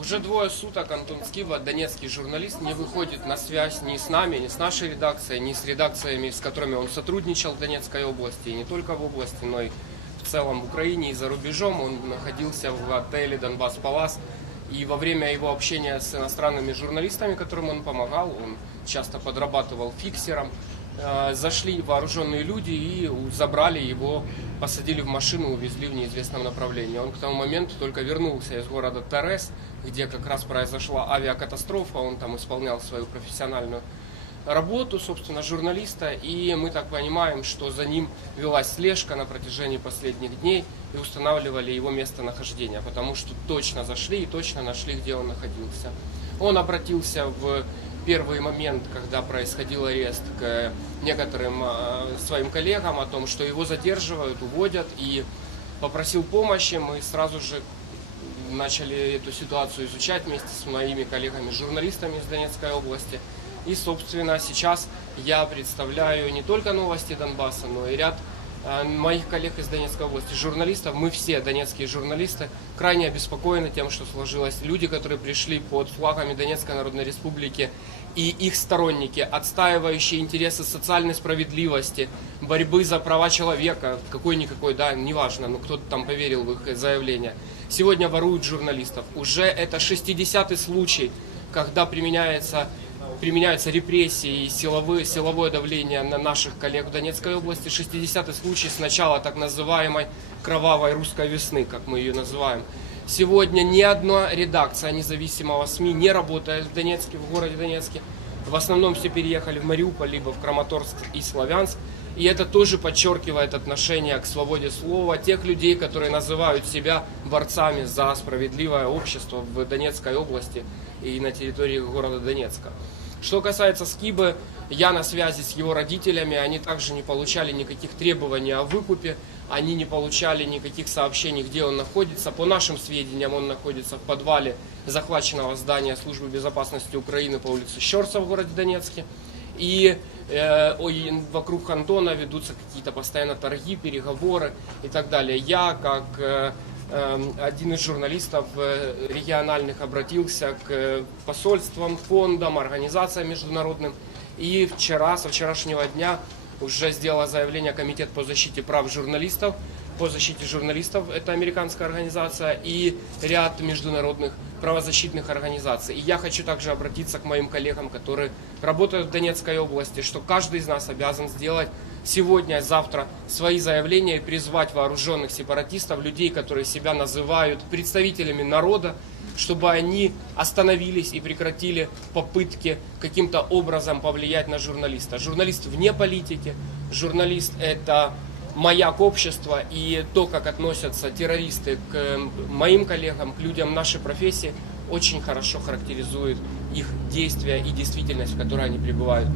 Уже двое суток Антон Скиба, донецкий журналист, не выходит на связь ни с нами, ни с нашей редакцией, ни с редакциями, с которыми он сотрудничал в Донецкой области, и не только в области, но и в целом в Украине и за рубежом. Он находился в отеле Донбасс Палас. И во время его общения с иностранными журналистами, которым он помогал, он часто подрабатывал фиксером, зашли вооруженные люди и забрали его, посадили в машину, увезли в неизвестном направлении. Он к тому моменту только вернулся из города Торрес, где как раз произошла авиакатастрофа, он там исполнял свою профессиональную работу, собственно, журналиста, и мы так понимаем, что за ним велась слежка на протяжении последних дней и устанавливали его местонахождение, потому что точно зашли и точно нашли, где он находился. Он обратился в первый момент, когда происходил арест, к некоторым э, своим коллегам о том, что его задерживают, уводят, и попросил помощи. Мы сразу же начали эту ситуацию изучать вместе с моими коллегами-журналистами из Донецкой области. И, собственно, сейчас я представляю не только новости Донбасса, но и ряд моих коллег из Донецкой области, журналистов. Мы все донецкие журналисты крайне обеспокоены тем, что сложилось. Люди, которые пришли под флагами Донецкой Народной Республики и их сторонники, отстаивающие интересы социальной справедливости, борьбы за права человека, какой-никакой, да, неважно, но кто-то там поверил в их заявление, сегодня воруют журналистов. Уже это 60-й случай, когда применяется применяются репрессии и силовые, силовое давление на наших коллег в Донецкой области. 60-й случай с начала так называемой кровавой русской весны, как мы ее называем. Сегодня ни одна редакция независимого СМИ не работает в Донецке, в городе Донецке. В основном все переехали в Мариуполь, либо в Краматорск и Славянск. И это тоже подчеркивает отношение к свободе слова тех людей, которые называют себя борцами за справедливое общество в Донецкой области и на территории города Донецка. Что касается Скибы, я на связи с его родителями, они также не получали никаких требований о выкупе, они не получали никаких сообщений, где он находится. По нашим сведениям, он находится в подвале захваченного здания Службы безопасности Украины по улице Щерса в городе Донецке. И э, вокруг Антона ведутся какие-то постоянно торги, переговоры и так далее. Я, как э, э, один из журналистов э, региональных, обратился к посольствам, фондам, организациям международным. И вчера, со вчерашнего дня, уже сделала заявление Комитет по защите прав журналистов, по защите журналистов, это американская организация, и ряд международных правозащитных организаций. И я хочу также обратиться к моим коллегам, которые работают в Донецкой области, что каждый из нас обязан сделать сегодня, завтра свои заявления и призвать вооруженных сепаратистов, людей, которые себя называют представителями народа, чтобы они остановились и прекратили попытки каким-то образом повлиять на журналиста. Журналист вне политики, журналист это маяк общества и то, как относятся террористы к э, моим коллегам, к людям нашей профессии, очень хорошо характеризует их действия и действительность, в которой они пребывают.